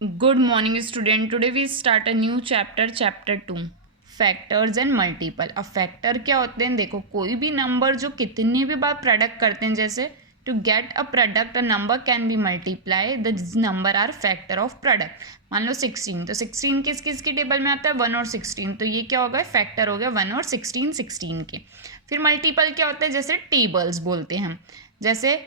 Good morning, student. Today we start a new chapter, chapter 2, factors and multiple. अब factor क्या होते हैं? देखो, कोई भी नंबर जो कितनी भी बार प्रोडक्ट करते हैं, जैसे to get a product a number can be multiply the number are factor of product. मान लो 16, तो 16 किस किस की टेबल में आता है? 1 और 16. तो ये क्या हो गया? फैक्टर हो गया 1 और 16, 16 के. फिर मल्टीपल क्या होता है? जैसे टेबल्स बोलते हैं हम, जैसे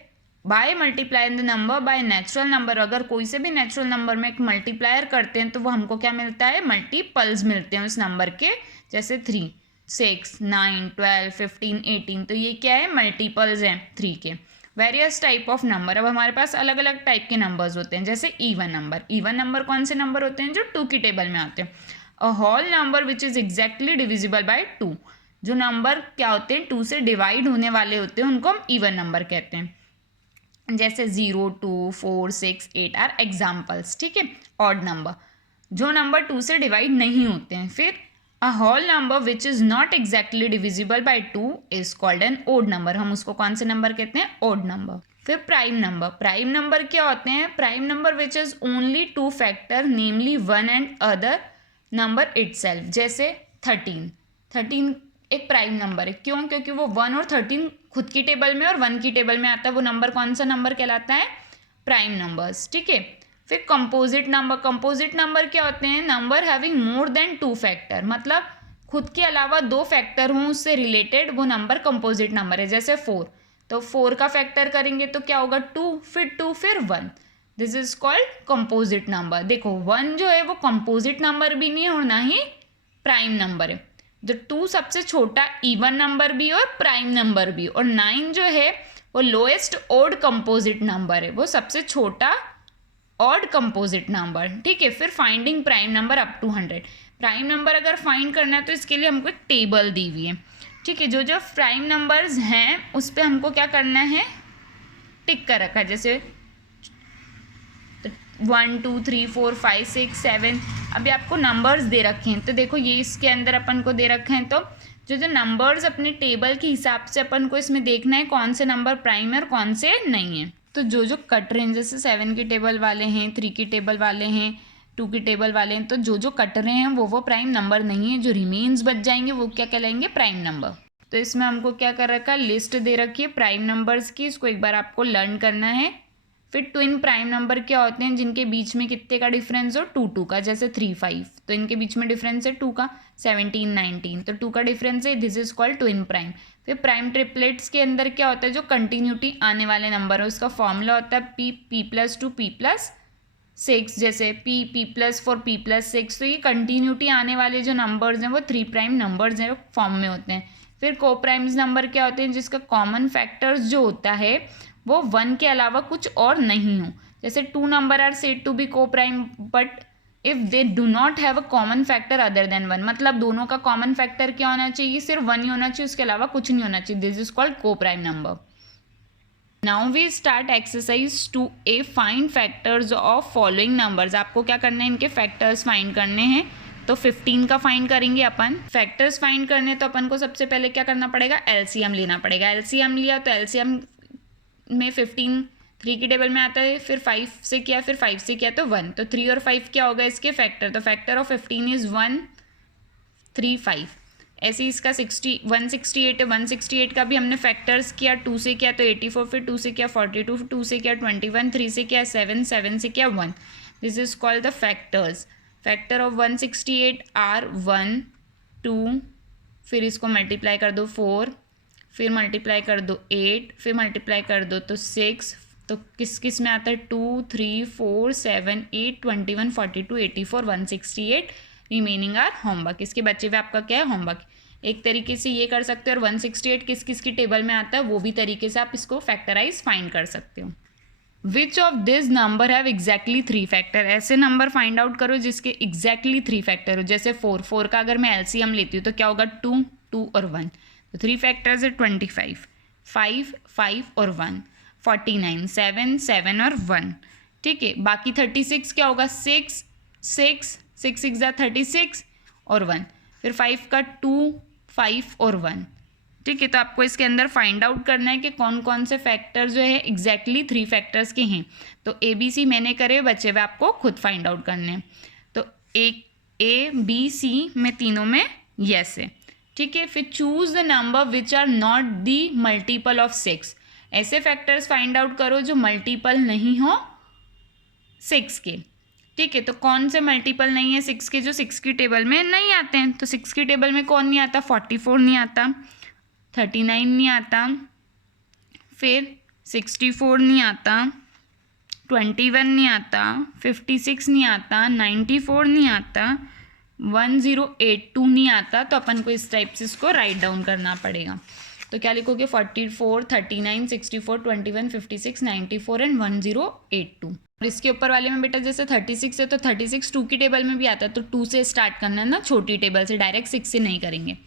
by multiply the number by natural number. अगर कोई से भी नेचुरल नंबर में एक मल्टीप्लायर करते हैं तो वो हमको क्या मिलता है? मल्टीपल्स मिलते हैं उस नंबर के. जैसे 3, 6, 9, 12, 15, 18. तो ये क्या है? मल्टीपल्स हैं 3 के. Various type of number. अब हमारे पास अलग अलग टाइप के नंबर्स होते हैं. जैसे इवन नंबर. इवन नंबर कौन से नंबर होते हैं? जो 2 की टेबल में आते हैं. A whole number which is exactly divisible by 2. जो नंबर क्या होते हैं? 2 से डिवाइड होने वाले होते हैं, उनको हम इवन नंबर कहते हैं. जैसे 0, 2, 4, 6, 8 आर एग्जाम्पल्स. ठीक है. ऑड नंबर, जो नंबर 2 से डिवाइड नहीं होते हैं. फिर a whole number which is not exactly divisible by 2 is called an odd number. हम उसको कौन से नंबर कहते हैं? Odd number. फिर प्राइम नंबर. प्राइम नंबर क्या होते हैं? Prime number which is only 2 factor, namely 1 and other number itself. जैसे 13. 13 एक प्राइम नंबर है. क्यों? क्योंकि वो 1 और 13 खुद की टेबल में और 1 की टेबल में आता है. वो नंबर कौन सा नंबर कहलाता है? Prime numbers. ठीक है. फिर कंपोजिट नंबर. कंपोजिट नंबर क्या होते हैं? Number having more than 2 factor, मतलब खुद के अलावा 2 फैक्टर हों उससे रिलेटेड, वो नंबर कंपोजिट नंबर है. जैसे 4, तो 4 का फैक्टर करेंगे तो क्या होगा? 2, फिर 2, फिर 1. This is called composite number. देखो 1 जो है वो कंपोजिट नंबर भी नहीं है और ना ही प्राइम नंबर है. जो 2 सबसे छोटा इवन नंबर भी और प्राइम नंबर भी, और 9 जो है वो लोएस्ट ऑड कंपोजिट नंबर है, वो सबसे छोटा ऑड कंपोजिट नंबर. ठीक है. फिर finding prime number up to 100. Prime number अगर फाइंड करना है तो इसके लिए हमको एक टेबल दी हुई है. ठीक है. जो जो प्राइम नंबर्स हैं उस पर हमको क्या करना है? टिक कर रखा है. जैसे 1, 2, 3, 4, 5, 6, 7. अभी आपको नंबर्स दे रखे हैं तो देखो ये इसके अंदर अपन को दे रखे हैं. तो जो जो नंबर्स अपने टेबल के हिसाब से अपन को इसमें देखना है कौन से नंबर प्राइम है और कौन से नहीं है. तो जो जो कट रहे हैं, जैसे 7 की टेबल वाले हैं, 3 की टेबल वाले हैं, 2 की टेबल वाले हैं, तो जो जो कट रहे हैं वो प्राइम नंबर नहीं है. जो रिमेन्स बच जाएंगे वो क्या कहलाएंगे? Prime number. तो इसमें हमको क्या कर रखा है? लिस्ट दे रखी है प्राइम नंबर्स की. इसको एक बार आपको लर्न करना है. फिर ट्विन प्राइम नंबर क्या होते हैं? जिनके बीच में कितने का डिफरेंस हो? 2, 2 का. जैसे 3, 5, तो इनके बीच में डिफरेंस है 2 का. 17, 19, तो 2 का डिफरेंस है. This is called twin prime. फिर प्राइम ट्रिपलेट्स के अंदर क्या होता है? जो कंटिन्यूटी आने वाले नंबर है उसका फॉर्मूला होता है p+2 p+6. जैसे p+4 p+6. तो ये कंटिन्यूटी आने वाले जो नंबर्स हैं वो 3 प्राइम नंबर्स हैं, फॉर्म में होते हैं. फिर को प्राइम्स नंबर क्या होते हैं? जिसका कॉमन फैक्टर्स जो होता है वो 1 के अलावा कुछ और नहीं हो. जैसे 2 number are said to be coprime but if they do not have a common factor other than 1. मतलब दोनों का कॉमन फैक्टर क्या होना चाहिए? सिर्फ 1 ही होना चाहिए, उसके अलावा कुछ नहीं होना चाहिए. This is called coprime number. Now we start exercise 2A. Find factors of following numbers. आपको क्या करना है? इनके फैक्टर्स फाइंड करने हैं. तो 15 का फाइंड करेंगे अपन. फैक्टर्स फाइंड करने तो अपन को सबसे पहले क्या करना पड़ेगा? एलसीएम लेना पड़ेगा. एलसीएम लिया तो एलसीएम में 15 3 की टेबल में आता है. फिर 5 से किया, फिर 5 से किया तो 1. तो 3 और 5 क्या होगा इसके? फैक्टर. तो फैक्टर ऑफ 15 इज 1, 3, 5. ऐसे ही इसका 168 है. 168 का भी हमने फैक्टर्स किया. 2 से किया तो 84, फिर 2 से किया 42, 2 से किया 21, 3 से किया 7, 7 से किया 1. This is called the factors. Factor of 168 are 1, 2, फिर इसको मल्टीप्लाई कर दो 4, फिर मल्टीप्लाई कर दो 8, फिर मल्टीप्लाई कर दो तो 6. तो किस किस में आता है? 2, 3, 4, 7, 8, 21, 42, 84, 168. Remaining are homework. इसके बच्चे हुए आपका क्या है? होमवर्क. एक तरीके से ये कर सकते हो. और 168 किस किस की टेबल में आता है वो भी तरीके से आप इसको फैक्टराइज फाइंड कर सकते हो. Which of this number have exactly 3 factor. ऐसे नंबर फाइंड आउट करो जिसके एग्जैक्टली 3 फैक्टर हो. जैसे 4 का अगर मैं एलसीएम लेती हूँ तो क्या होगा? 2, 2 और 1. तो 3 फैक्टर्स है 25, 5, 5 और 1, 49, 7, 7 और 1. ठीक है. बाकी 36 क्या होगा? 6, 6, 6 6 36 और 1. फिर 5 का 2, 5 और 1. ठीक है। तो आपको इसके अंदर फाइंड आउट करना है कि कौन कौन से फैक्टर जो है एग्जैक्टली 3 फैक्टर्स के हैं। तो ABC मैंने करे, बचे हुए आपको खुद फाइंड आउट करने हैं। तो A B C में तीनों में यस है, ठीक है। फिर choose the number which are not the multiple of 6। ऐसे फैक्टर्स फाइंड आउट करो जो मल्टीपल नहीं हो 6 के, ठीक है। तो कौन से मल्टीपल नहीं है 6 के, जो 6 की टेबल में नहीं आते हैं। तो 6 की टेबल में कौन नहीं आता, 44 नहीं आता, 39 नहीं आता, फिर 64 नहीं आता, 21 नहीं आता, 56 नहीं आता, 94 नहीं आता, 1082 नहीं आता। तो अपन को इस टाइप से इसको राइट डाउन करना पड़ेगा। तो क्या लिखोगे, 44, 39, 64, 21, 56, 94 एंड 1082। और इसके ऊपर वाले में बेटा जैसे 36 है तो 36 2 की टेबल में भी आता है, तो 2 से स्टार्ट करना है ना, छोटी टेबल से, डायरेक्ट 6 से नहीं करेंगे।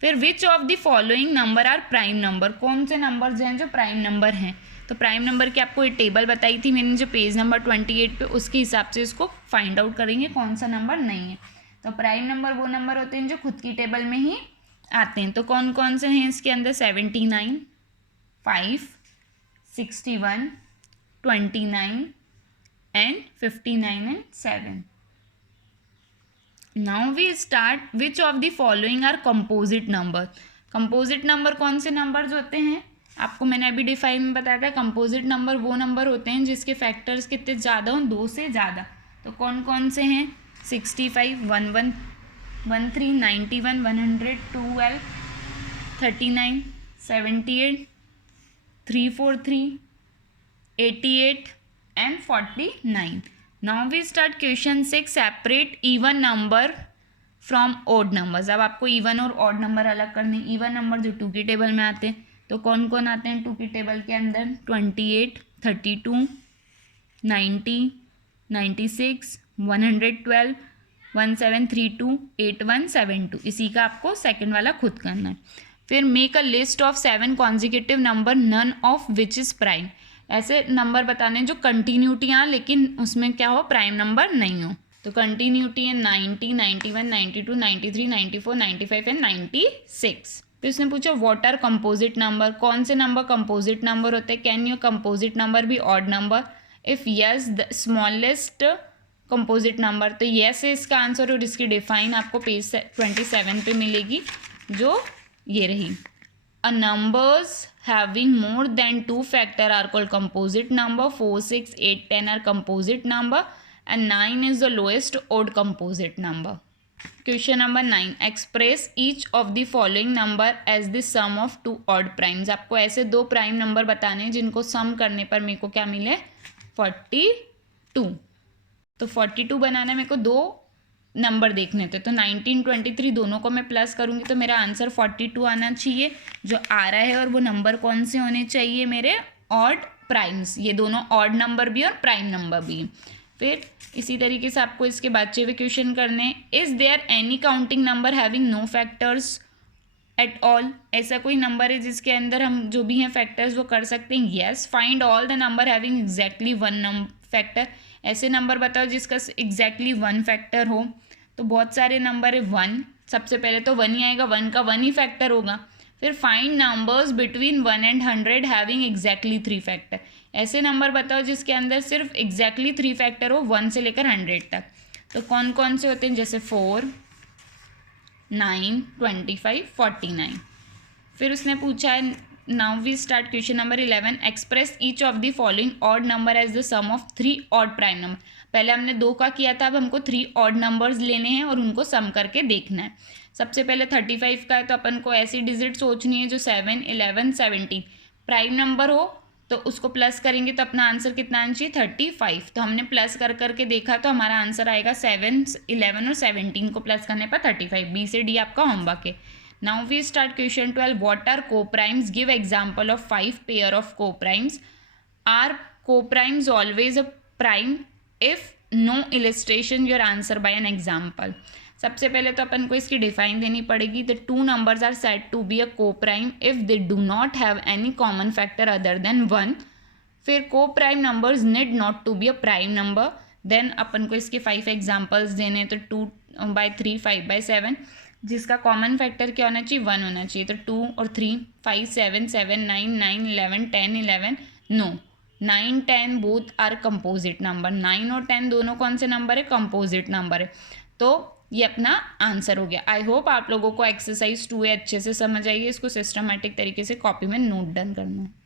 फिर which of the following number are prime number, कौन से नंबर्स हैं जो प्राइम नंबर हैं। तो प्राइम नंबर की आपको एक टेबल बताई थी मैंने जो पेज नंबर 28 पे, उसके हिसाब से इसको फाइंड आउट करेंगे कौन सा नंबर नहीं है। तो प्राइम नंबर वो नंबर होते हैं जो खुद की टेबल में ही आते हैं। तो कौन कौन से हैं इसके अंदर, 79, 5, 61, 29 and 59 and 7। Now we start which of the following are composite number. Composite number कौन से नंबर्स होते हैं, आपको मैंने अभी डिफाइन में बताया था। कंपोजिट नंबर वो नंबर होते हैं जिसके फैक्टर्स कितने ज़्यादा हों, 2 से ज़्यादा। तो कौन कौन से हैं, 65, 11, 13, 91, 112, 39, 78, 343, 88 and 49. Now we start question 6. Separate even number from odd numbers. अब आपको even और odd number अलग करने। even number जो 2 की टेबल में आते हैं, तो कौन कौन आते हैं 2 की टेबल के अंदर, 28, 32, 90, 96, 112, 1732, 8172। इसी का आपको सेकंड वाला खुद करना है। फिर make a list of 7 consecutive number none of which is prime. ऐसे नंबर बताने जो कंटिन्यूटियाँ लेकिन उसमें क्या हो, प्राइम नंबर नहीं हो। तो कंटिन्यूटी है 90, 91, 92, 93, 94, 95 एंड 96। फिर उसने पूछा व्हाट आर कंपोजिट नंबर, कौन से नंबर कंपोजिट नंबर होते हैं। Can you composite number be odd number, if yes the smallest composite number. तो यस है इसका आंसर, और इसकी डिफाइन आपको पेज 27 पे मिलेगी, जो ये रही। A numbers having more than 2 factor are called composite number, 4, 6, 8, 10 are composite number and 9 is the lowest odd composite number. Question number 9. Express each of the following number as the sum of 2 odd primes. आपको ऐसे 2 prime number बताने हैं जिनको सम करने पर मेरे को क्या मिले, 42। तो 42 बनाना मेरे को 2 नंबर देखने थे। तो 19, 23 दोनों को मैं प्लस करूँगी तो मेरा आंसर 42 आना चाहिए जो आ रहा है। और वो नंबर कौन से होने चाहिए मेरे, ऑड प्राइम्स। ये दोनों ऑड नंबर भी और प्राइम नंबर भी। फिर इसी तरीके से आपको इसके बचे हुए क्वेश्चन करने। Is there any counting number having no factors at all. ऐसा कोई नंबर है जिसके अंदर हम जो भी हैं फैक्टर्स वो कर सकते हैं। Yes. Find all the number having exactly 1 factor. ऐसे नंबर बताओ जिसका एग्जैक्टली 1 फैक्टर हो। तो बहुत सारे नंबर है 1, सबसे पहले तो 1 ही आएगा, 1 का 1 ही फैक्टर होगा। फिर find numbers between 1 and 100 having exactly 3 factor. ऐसे नंबर बताओ जिसके अंदर सिर्फ एग्जैक्टली 3 फैक्टर हो 1 से लेकर 100 तक। तो कौन कौन से होते हैं, जैसे 4, 9, 25, 49। फिर उसने पूछा है now we start question number 11। Express each of the following odd number as the sum of 3 odd prime number. पहले हमने 2 का किया था, अब हमको 3 ऑड नंबर्स लेने हैं और उनको सम करके देखना है। सबसे पहले 35 का है तो अपन को ऐसी डिजिट सोचनी है जो 7, 11, 17 प्राइम नंबर हो, तो उसको प्लस करेंगे तो अपना आंसर कितना आना चाहिए, 35। तो हमने प्लस कर करके देखा तो हमारा आंसर आएगा 7, 11 और 17 को प्लस करने पर 35। बी से डी आपका होमवर्क है। Now we start question 12। What are coprimes, give example of 5 pair of coprimes. Are coprimes always a prime, if no illustration your answer by an example. सबसे पहले तो अपन को इसकी डिफाइन देनी पड़ेगी। The 2 numbers are said to be a coprime if they do not have any common factor other than 1। फिर coprime numbers need not to be a prime number. Then अपन को इसके 5 एग्जाम्पल्स देने, तो 2/3, 5/7, जिसका कॉमन फैक्टर क्या होना चाहिए, 1 होना चाहिए। तो 2 और 3, 5 7 7 9 9 11 10 11, no 9 10 both are composite number. 9 और 10 दोनों कौन से नंबर है, कंपोजिट नंबर है। तो ये अपना आंसर हो गया। आई होप आप लोगों को एक्सरसाइज 2A अच्छे से समझ आइए। इसको सिस्टमेटिक तरीके से कॉपी में नोट डन करना है।